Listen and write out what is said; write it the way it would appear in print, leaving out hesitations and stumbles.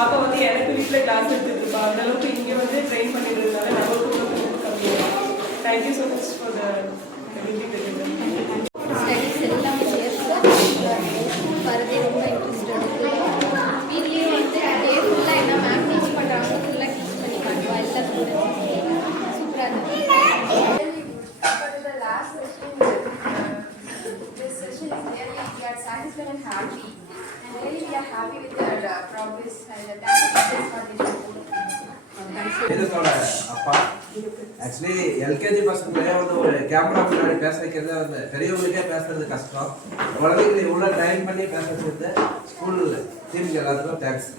பாப்பா வந்து எனக்கு வீட்டில் கிளாஸ் எடுத்துட்டு இருப்பா அந்த அளவுக்கு இங்கே வந்து ட்ரெயின் பண்ணிடுறதுனால நமக்கு கொஞ்சம் கம்மியாக. Thank you so much for the studies எல்லாமே வரதே ரொம்ப இன்ட்ரெஸ்டட் வீட்லேயே வந்து டே ஃபுல்லாக என்ன மேம் டீச் பண்ணுறாங்க ஃபுல்லாக டீச் பண்ணி காட்டுவா எல்லா ஸ்டூடெண்ட்ஸ் சூப்பராக இருந்துச்சு. This session is really we are satisfied and happy, and really we are happy with their progress and the thanks for this. இதோட அப்பா ஆக்சுவலி எல்கேஜி பசங்களே வந்து ஒரு கேமரா முன்னாடி பேச வைக்கிறது வந்து பெரியவங்களுக்கே பேசுறது கஷ்டம். குழந்தைங்களை இவ்வளோ ட்ரைன் பண்ணி பேச வச்சது ஸ்கூல் டீமுக்கு எல்லாத்துக்கும் தேங்க்ஸ்.